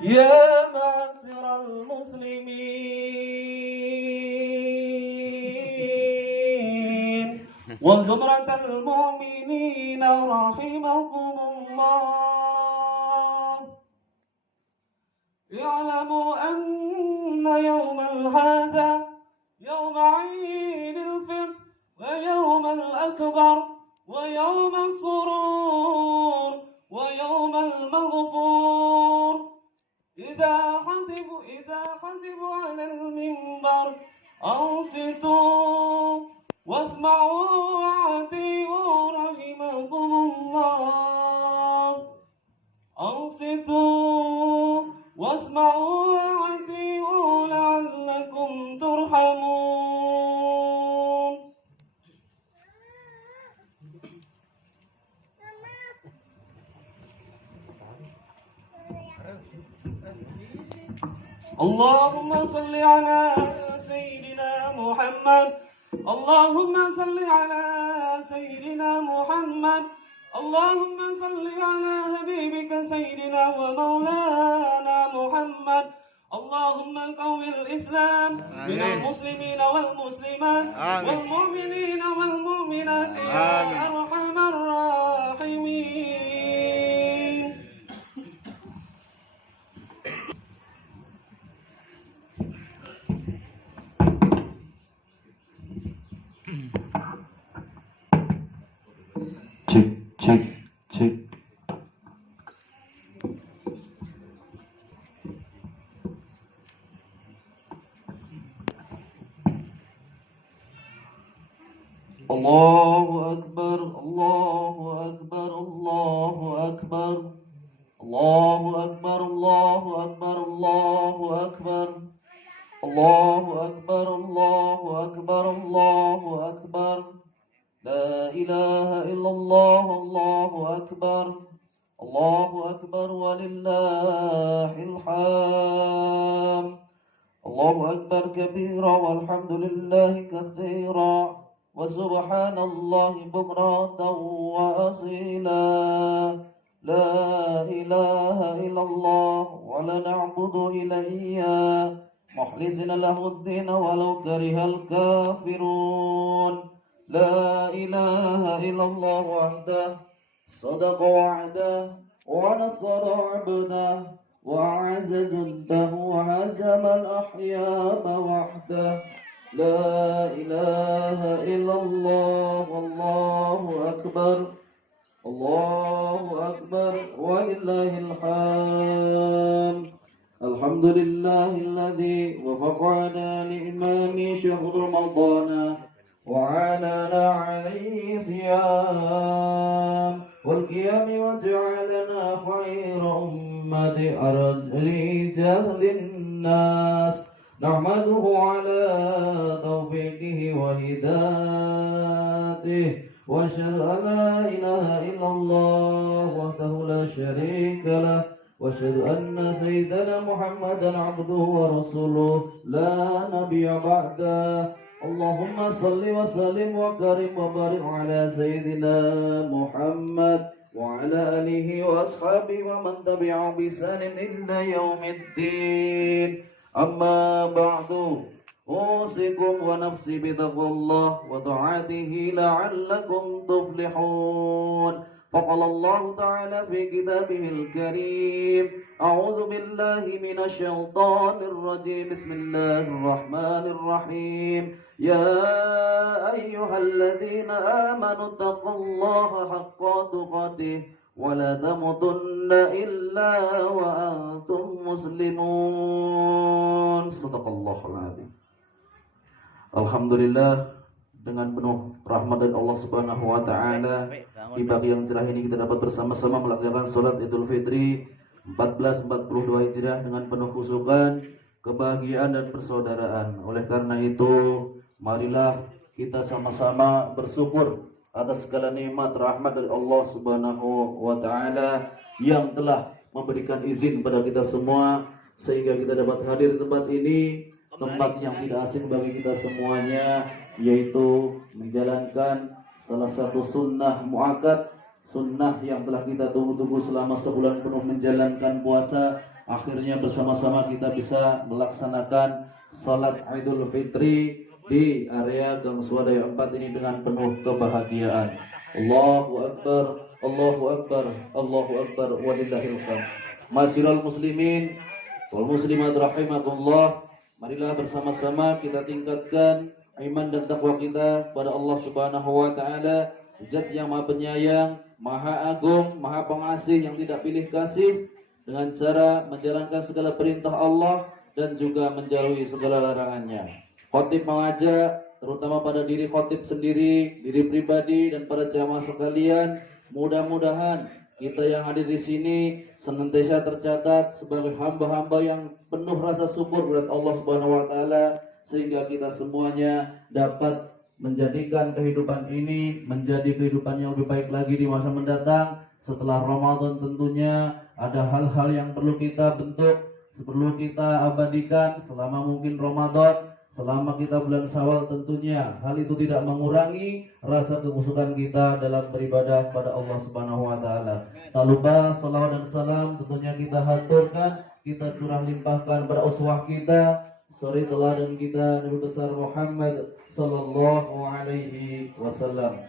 يا معشر المسلمين وزمرة المؤمنين رحمكم الله، اعلموا أن يوم هذا يوم عيد الفطر ويوم الأكبر ويوم السرور ويوم المغفور. إذا حسبوا على المنبر أنصتوا واسمعوا وأطيعوا رحمكم الله. أنصتوا واسمعوا وأطيعوا لعلكم ترحمون. اللهم صل على سيدنا محمد. اللهم صل على سيدنا محمد. اللهم صل على حبيبك سيدنا ومولانا محمد. اللهم قو الإسلام من المسلمين والمسلمات والمؤمنين والمؤمنات يا أرحم الراحمين. Cek, cek. Allahu Akbar, Allahu Akbar, Allahu Akbar. Allahu Akbar, Allahu Akbar, Allahu Akbar. Allahu Akbar, Allahu Akbar, Allahu Akbar. لا إله إلا الله، الله أكبر، الله أكبر ولله الحمد. الله أكبر كبيرا والحمد لله كثيرا وسبحان الله بكرة وأصيلا. لا إله إلا الله ولا نعبد إليه مخلصين له الدين ولو كره الكافرون. لا إله إلا الله وحده صدق وعده ونصر عبده وأعز جنده وهزم الأحياء وحده. لا إله إلا الله والله أكبر، الله أكبر ولله الحمد. الحمد لله الذي وفقنا لإمام شهر رمضان وعاننا عليه صيام والقيام وجعلنا خير أمة رجال الناس. نحمده على توفيقه وهدايته وأشهد أن لا إله إلا الله وحده لا شريك له وأشهد أن سيدنا محمدا عبده ورسوله لا نبي بعده. اللهم صل وسلم وكرم وبارك على سيدنا محمد وعلى آله وأصحابه ومن تبعهم بإحسان إلى يوم الدين. أما بعد أوصيكم ونفسي بتقوى الله وطاعته لعلكم تفلحون. فقال الله تعالى في كتابه الكريم: أعوذ بالله من الشيطان الرجيم، بسم الله الرحمن الرحيم. يا أيها الذين آمنوا اتقوا الله حق تقاته ولا تموتن إلا وأنتم مسلمون. Sadaqallahul adzim. Alhamdulillah, dengan penuh rahmat dari Allah Subhanahu wa taala, di pagi yang cerah ini kita dapat bersama-sama melaksanakan salat Idul Fitri 1442 Hijriah dengan penuh khusyukan, kebahagiaan dan persaudaraan. Oleh karena itu, marilah kita sama-sama bersyukur atas segala nikmat rahmat dari Allah Subhanahu wa taala yang telah memberikan izin kepada kita semua sehingga kita dapat hadir di tempat ini, tempat yang tidak asing bagi kita semuanya, yaitu menjalankan salah satu sunnah muakkad, sunnah yang telah kita tunggu-tunggu selama sebulan penuh menjalankan puasa, akhirnya bersama-sama kita bisa melaksanakan salat Idul Fitri di area Gang Swadaya 4 ini dengan penuh kebahagiaan. Allahu Akbar, Allahu Akbar, Allahu Akbar, walillahil hamd. Masyiral muslimin wal muslimat rahimakumullah, marilah bersama-sama kita tingkatkan iman dan takwa kita pada Allah Subhanahu wa taala, Zat yang Maha Penyayang, Maha Agung, Maha Pengasih yang tidak pilih kasih, dengan cara menjalankan segala perintah Allah dan juga menjauhi segala larangannya. Khotib mengajak terutama pada diri khotib sendiri, diri pribadi dan para jamaah sekalian, mudah-mudahan kita yang hadir di sini senantiasa tercatat sebagai hamba-hamba yang penuh rasa syukur kepada Allah Subhanahu wa taala, sehingga kita semuanya dapat menjadikan kehidupan ini menjadi kehidupan yang lebih baik lagi di masa mendatang. Setelah Ramadan tentunya ada hal-hal yang perlu kita bentuk, perlu kita abadikan selama mungkin Ramadan. Selama kita bulan Syawal tentunya hal itu tidak mengurangi rasa kekhusyukan kita dalam beribadah pada Allah Subhanahu wa taala. Tak lupa salawat dan salam tentunya kita haturkan, kita curah limpahkan pada uswah kita, suri teladan kita Nabi besar Muhammad sallallahu alaihi wasallam.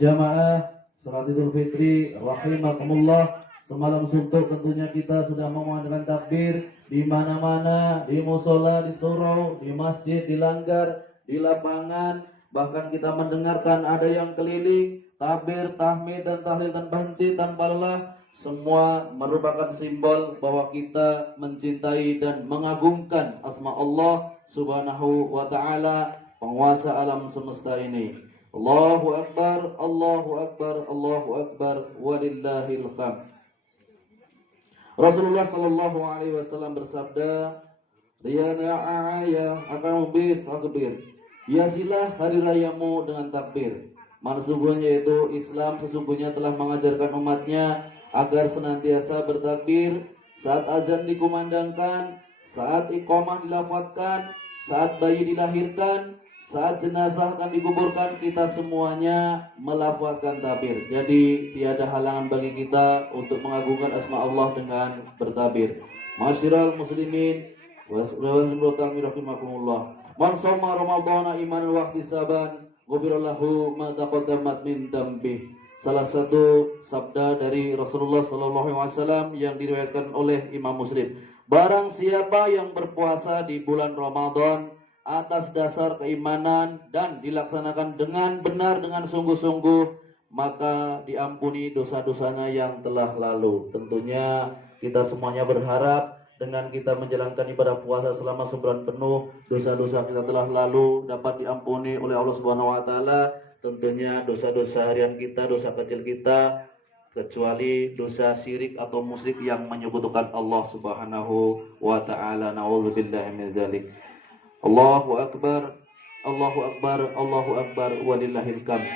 Jamaah salat Idul Fitri rahimakumullah, semalam suntuk tentunya kita sudah mengumandangkan takbir di mana-mana, di musola, di surau, di masjid, di langgar, di lapangan, bahkan kita mendengarkan ada yang keliling, takbir, tahmid dan tahlil tanpa henti, tanpa lelah. Semua merupakan simbol bahwa kita mencintai dan mengagungkan asma Allah Subhanahu wa taala, penguasa alam semesta ini. Allahu Akbar, Allahu Akbar, Allahu Akbar, walillahil hamd. Rasulullah sallallahu alaihi wasallam bersabda, "Riyana a'aya akan takbir. Hiasilah hari rayamu dengan takbir." Maksudnya itu Islam sesungguhnya telah mengajarkan umatnya agar senantiasa bertakbir saat azan dikumandangkan, saat iqamah dilafazkan, saat bayi dilahirkan, saat jenazah akan dikuburkan, kita semuanya melafazkan takbir. Jadi tiada halangan bagi kita untuk mengagungkan asma Allah dengan bertakbir. Masyiral muslimin rahimakumullah. Man shoma ramadhana imanan wa ihtisaban ghufira lahu ma taqaddamat min dhanbi. Salah satu sabda dari Rasulullah sallallahu alaihi wasallam yang diriwayatkan oleh Imam Muslim. Barang siapa yang berpuasa di bulan Ramadan atas dasar keimanan dan dilaksanakan dengan benar, dengan sungguh-sungguh, maka diampuni dosa-dosanya yang telah lalu. Tentunya kita semuanya berharap dengan kita menjalankan ibadah puasa selama sebulan penuh, dosa-dosa kita telah lalu dapat diampuni oleh Allah Subhanahu wa taala. Tentunya dosa-dosa harian kita, dosa kecil kita, kecuali dosa syirik atau musyrik yang menyekutukan Allah Subhanahu wa taala. Nauzubillahi min dzalik. Allahu Akbar, Allahu Akbar, Allahu Akbar, walillahil hamd.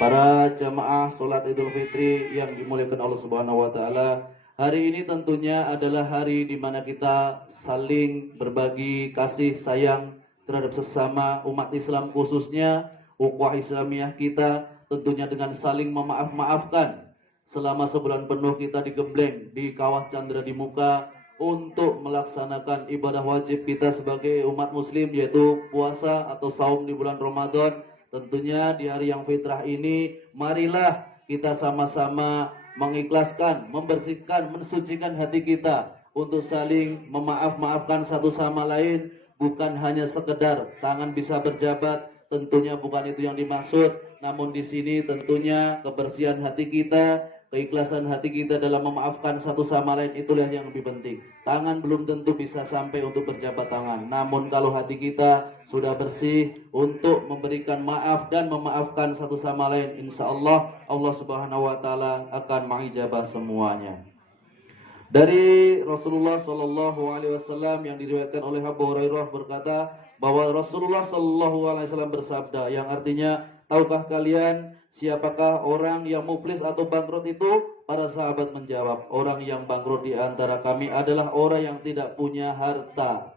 Para jamaah salat Idul Fitri yang dimuliakan Allah Subhanahu wa taala, hari ini tentunya adalah hari di mana kita saling berbagi kasih sayang terhadap sesama umat Islam, khususnya ukhuwah Islamiyah kita, tentunya dengan saling memaaf-maafkan. Selama sebulan penuh kita digembleng di kawah candra di muka untuk melaksanakan ibadah wajib kita sebagai umat muslim, yaitu puasa atau saum di bulan Ramadan. Tentunya di hari yang fitrah ini, marilah kita sama-sama mengikhlaskan, membersihkan, mensucikan hati kita untuk saling memaaf-maafkan satu sama lain. Bukan hanya sekedar tangan bisa berjabat, tentunya bukan itu yang dimaksud. Namun di sini tentunya kebersihan hati kita, keikhlasan hati kita dalam memaafkan satu sama lain, itulah yang lebih penting. Tangan belum tentu bisa sampai untuk berjabat tangan, namun kalau hati kita sudah bersih untuk memberikan maaf dan memaafkan satu sama lain, insya Allah Allah Subhanahu wa taala akan mengijabah semuanya. Dari Rasulullah sallallahu alaihi wasallam yang diriwayatkan oleh Abu Hurairah berkata bahwa Rasulullah sallallahu alaihi wasallam bersabda, yang artinya, tahukah kalian siapakah orang yang muflis atau bangkrut itu? Para sahabat menjawab, orang yang bangkrut di antara kami adalah orang yang tidak punya harta.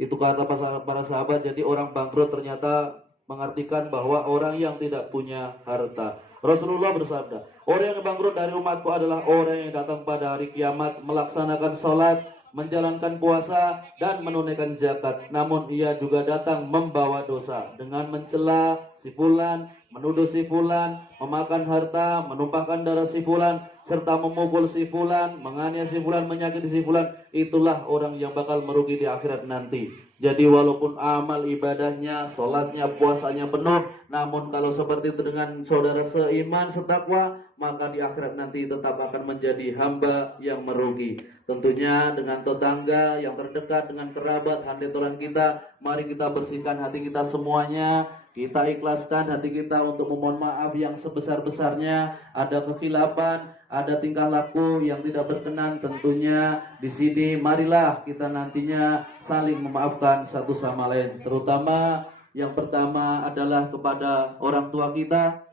Itu kata para sahabat. Jadi orang bangkrut ternyata mengartikan bahwa orang yang tidak punya harta. Rasulullah bersabda, orang yang bangkrut dari umatku adalah orang yang datang pada hari kiamat melaksanakan salat, menjalankan puasa dan menunaikan zakat. Namun ia juga datang membawa dosa dengan mencela si fulan, menuduh si fulan, memakan harta, menumpahkan darah si fulan, serta memukul si fulan, menganiaya si fulan, menyakiti si fulan. Itulah orang yang bakal merugi di akhirat nanti. Jadi walaupun amal ibadahnya, sholatnya, puasanya penuh, namun kalau seperti itu dengan saudara seiman, setakwa, maka di akhirat nanti tetap akan menjadi hamba yang merugi. Tentunya dengan tetangga yang terdekat, dengan kerabat, handetolan kita, mari kita bersihkan hati kita semuanya. Kita ikhlaskan hati kita untuk memohon maaf yang sebesar-besarnya. Ada kekhilafan, ada tingkah laku yang tidak berkenan, tentunya di sini marilah kita nantinya saling memaafkan satu sama lain. Terutama yang pertama adalah kepada orang tua kita,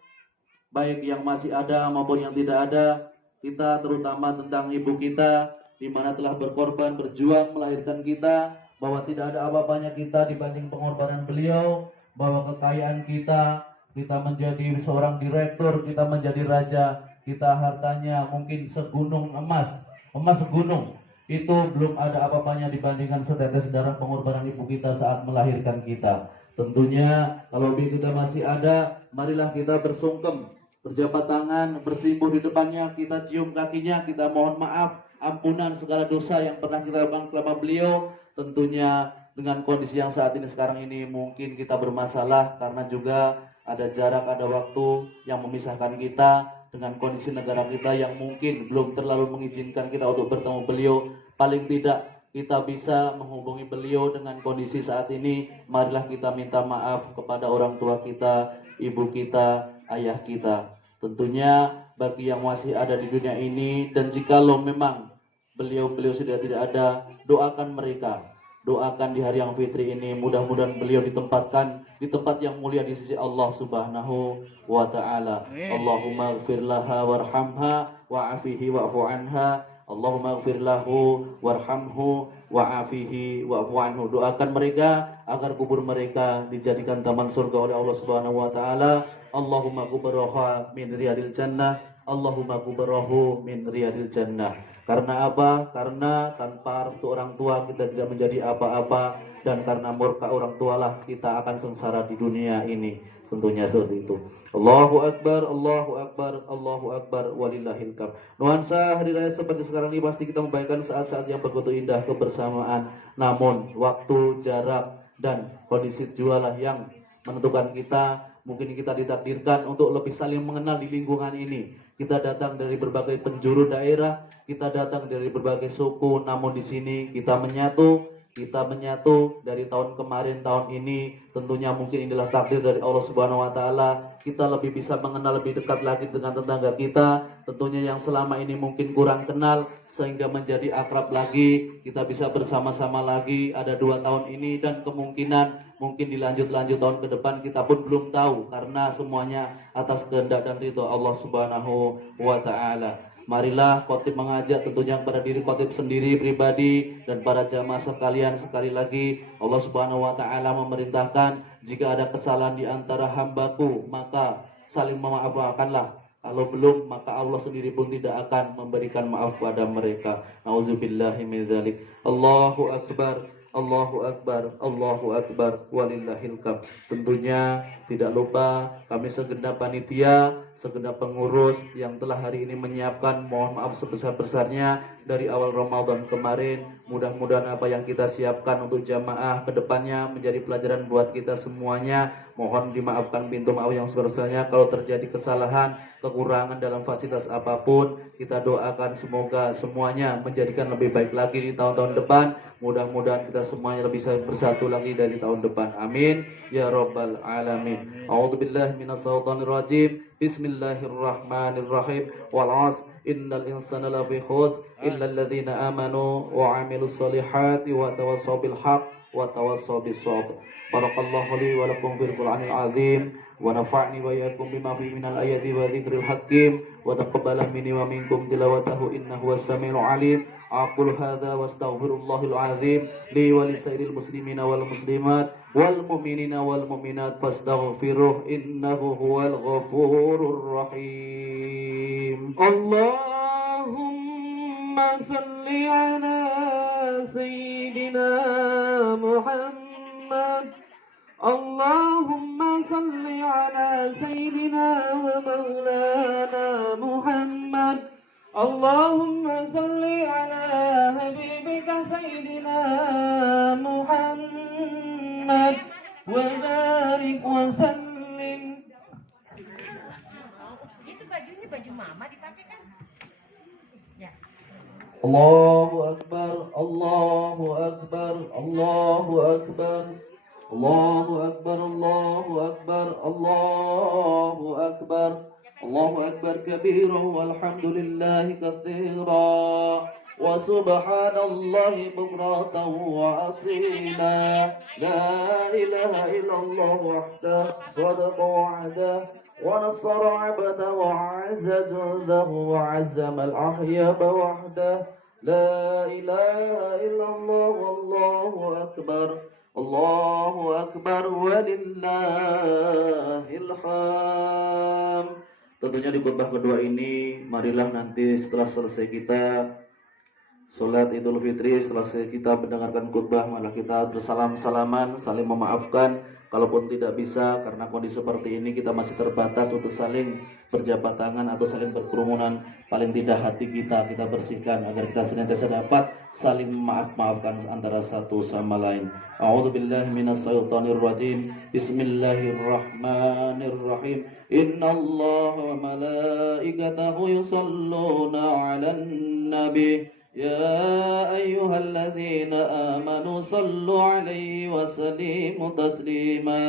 baik yang masih ada maupun yang tidak ada. Kita terutama tentang ibu kita, di mana telah berkorban, berjuang melahirkan kita, bahwa tidak ada apa-apanya kita dibanding pengorbanan beliau, bahwa kekayaan kita menjadi seorang direktur, kita menjadi raja, kita hartanya mungkin segunung emas segunung, itu belum ada apa-apanya dibandingkan setetes darah pengorbanan ibu kita saat melahirkan kita. Tentunya kalau ibu kita masih ada, marilah kita bersungkem, berjabat tangan, bersimpuh di depannya, kita cium kakinya, kita mohon maaf, ampunan segala dosa yang pernah kita lakukan kepada beliau. Tentunya dengan kondisi yang saat ini sekarang ini mungkin kita bermasalah karena juga ada jarak, ada waktu yang memisahkan kita dengan kondisi negara kita yang mungkin belum terlalu mengizinkan kita untuk bertemu beliau. Paling tidak kita bisa menghubungi beliau dengan kondisi saat ini. Marilah kita minta maaf kepada orang tua kita, ibu kita, ayah kita. Tentunya bagi yang masih ada di dunia ini, dan jikalau memang beliau sudah tidak ada, doakan mereka. Doakan di hari yang fitri ini, mudah-mudahan beliau ditempatkan di tempat yang mulia di sisi Allah Subhanahu wa ta'ala. Allahumma ighfir laha warhamha wa'afihi wa'fu anha. Allahumma ighfir lahu warhamhu wa'afihi wa'fu anhu. Doakan mereka agar kubur mereka dijadikan taman surga oleh Allah Subhanahu wa ta'ala. Allahumma kubaraha min riyadil jannah. Allahumma kubarahu min riyadil jannah. Karena apa? Karena tanpa restu orang tua kita tidak menjadi apa-apa, dan karena murka orang tua lah kita akan sengsara di dunia ini. Tentunya seperti itu. Allahu Akbar, Allahu Akbar, Allahu Akbar, walillahil hamd. Nuansa hari raya seperti sekarang ini pasti kita membayangkan saat-saat yang begitu indah kebersamaan. Namun waktu, jarak, dan kondisi jualah yang menentukan kita. Mungkin kita ditakdirkan untuk lebih saling mengenal di lingkungan ini. Kita datang dari berbagai penjuru daerah, kita datang dari berbagai suku, namun di sini kita menyatu dari tahun kemarin, tahun ini. Tentunya mungkin inilah takdir dari Allah Subhanahu wa ta'ala. Kita lebih bisa mengenal lebih dekat lagi dengan tetangga kita, tentunya yang selama ini mungkin kurang kenal, sehingga menjadi akrab lagi. Kita bisa bersama-sama lagi ada 2 tahun ini, dan kemungkinan mungkin dilanjut tahun ke depan, kita pun belum tahu, karena semuanya atas kehendak dan ridho Allah Subhanahu wa ta'ala. Marilah khotib mengajak tentunya kepada diri khotib sendiri pribadi dan para jamaah sekalian, sekali lagi Allah Subhanahu wa ta'ala memerintahkan, jika ada kesalahan di antara hambaku maka saling memaafkanlah. Kalau belum, maka Allah sendiri pun tidak akan memberikan maaf kepada mereka. Nauzubillahi min dzalik. Allahu Akbar, Allahu Akbar, Allahu Akbar, walillahil hamd. Tentunya tidak lupa kami segenap panitia, segenap pengurus yang telah hari ini menyiapkan, mohon maaf sebesar-besarnya dari awal Ramadan kemarin. Mudah-mudahan apa yang kita siapkan untuk jamaah ke depannya menjadi pelajaran buat kita semuanya. Mohon dimaafkan pintu maaf yang sebesar-besarnya kalau terjadi kesalahan, kekurangan dalam fasilitas apapun. Kita doakan semoga semuanya menjadikan lebih baik lagi di tahun-tahun depan. Mudah-mudahan kita semuanya lebih bisa bersatu lagi dari tahun depan. Amin ya rabbal alamin. A'udzubillahi minasyaitonir rajim. Bismillahirrahmanirrahim. Wal 'asr innal insana lafi khusr illa alladziina amanu wa 'amilus solihati wa tawassaw bil haqq wa tawassaw bis sabr. Barakallahu li wa lakum fil Qur'anil azim ونفعني وإياكم بما فيه من الآيات والذكر الحكيم وتقبل مني ومنكم تلاوته إنه هو السميع العليم. أقول هذا واستغفر الله العظيم لي ولسائر المسلمين والمسلمات والمؤمنين والمؤمنات فاستغفروه إنه هو الغفور الرحيم. اللهم صل على سيدنا محمد. اللهم صل على سيدنا ومولانا محمد. اللهم صل على حبيبك سيدنا محمد وبارك وسلم. Itu bajunya baju mama dipakai kan? Ya. Allahu Akbar, Allahu Akbar, Allahu Akbar, Allahu Akbar, Allahu Akbar, Allahu Akbar, Allahu Akbar kabira walhamdulillahi katsira wa subhanallahi bukratan wa asila. La ilaha illallah wahdah sadaqa wa'dah ونصر عبده وعز جنده وعزم الأحياب وحده. لا إله إلا الله والله أكبر الله أكبر walillahil hamd. Tentunya di khutbah kedua ini, marilah nanti setelah selesai kita sholat Idul Fitri, setelah kita mendengarkan khutbah, malah kita bersalam-salaman, saling memaafkan. Kalaupun tidak bisa, karena kondisi seperti ini kita masih terbatas untuk saling berjabat tangan atau saling berkerumunan. Paling tidak hati kita bersihkan agar kita senantiasa dapat saling maafkan antara satu sama lain. A'udzubillahi minasyaitonirrajim. Bismillahirrahmanirrahim. Innallaha wa malaikatahu yusholluna 'alan nabi. يا أيها الذين آمنوا صلوا عليه وسلموا تسليما.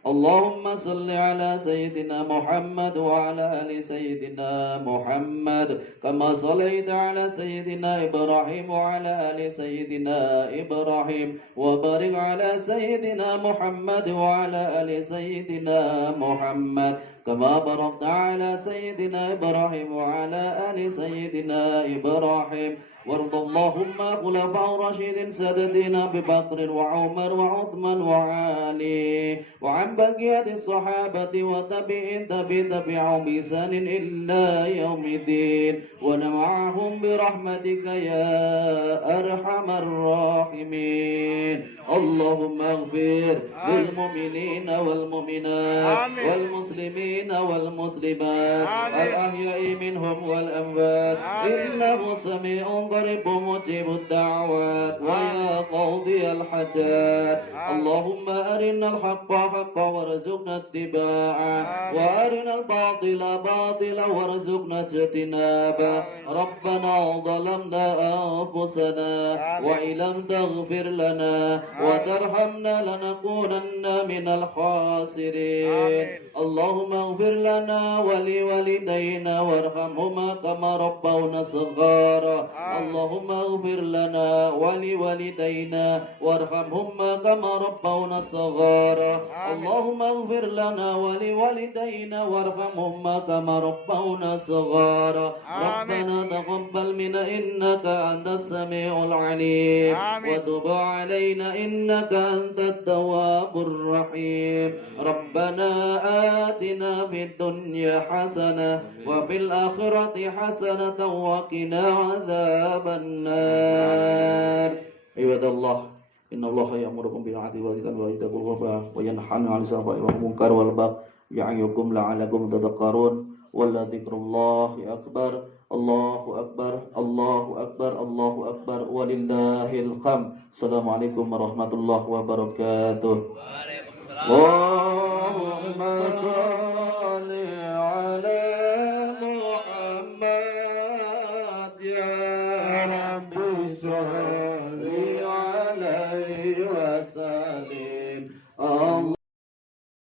اللهم صل على سيدنا محمد وعلى آل سيدنا محمد كما صليت على سيدنا إبراهيم وعلى آل سيدنا إبراهيم وبارك على سيدنا محمد وعلى آل سيدنا محمد كما باركت على سيدنا إبراهيم وعلى آل سيدنا إبراهيم. وارض اللهم خلفاء راشدين سادتنا أبي بكر وعمر وعثمان وعلي وعن بقية الصحابة وتابعين تبعهم بإحسان إلى يوم الدين ونمعهم برحمتك يا أرحم الراحمين. اللهم اغفر للمؤمنين والمؤمنات والمسلمين والمسلمات الأحياء منهم والأموات إنه سميع قريب مجيب الدعوات ويا قاضي الحاجات. اللهم أرنا الحق حقا وارزقنا اتباعه وأرنا الباطل باطلا وارزقنا اجتنابه. ربنا ظلمنا أنفسنا وإن لم تغفر لنا وترحمنا لنكونن من الخاسرين. اللهم اغفر لنا ولوالدينا وارحمهما كما ربونا صغارا. اللهم اغفر لنا ولوالدينا وارحمهما كما ربونا صغارا. اللهم اغفر لنا ولوالدينا وارحمهما كما ربونا صغارا. ربنا تقبل منا إنك أنت السميع العليم وتب علينا إنك أنت التواب الرحيم. ربنا آتنا في الدنيا حسنة وفي الآخرة حسنة وقنا عذاب النار. عباد الله إن الله يأمركم بالعدل والإحسان وإيتاء ذي القربى وينهى عن الفحشاء والمنكر والبغي يعظكم لعلكم تذكرون ولذكر الله أكبر. الله أكبر الله أكبر الله أكبر ولله الحمد. Assalamualaikum warahmatullahi wabarakatuh. Allahumma shalli ala Muhammad ya Rabbi shalli alaihi wa sallim.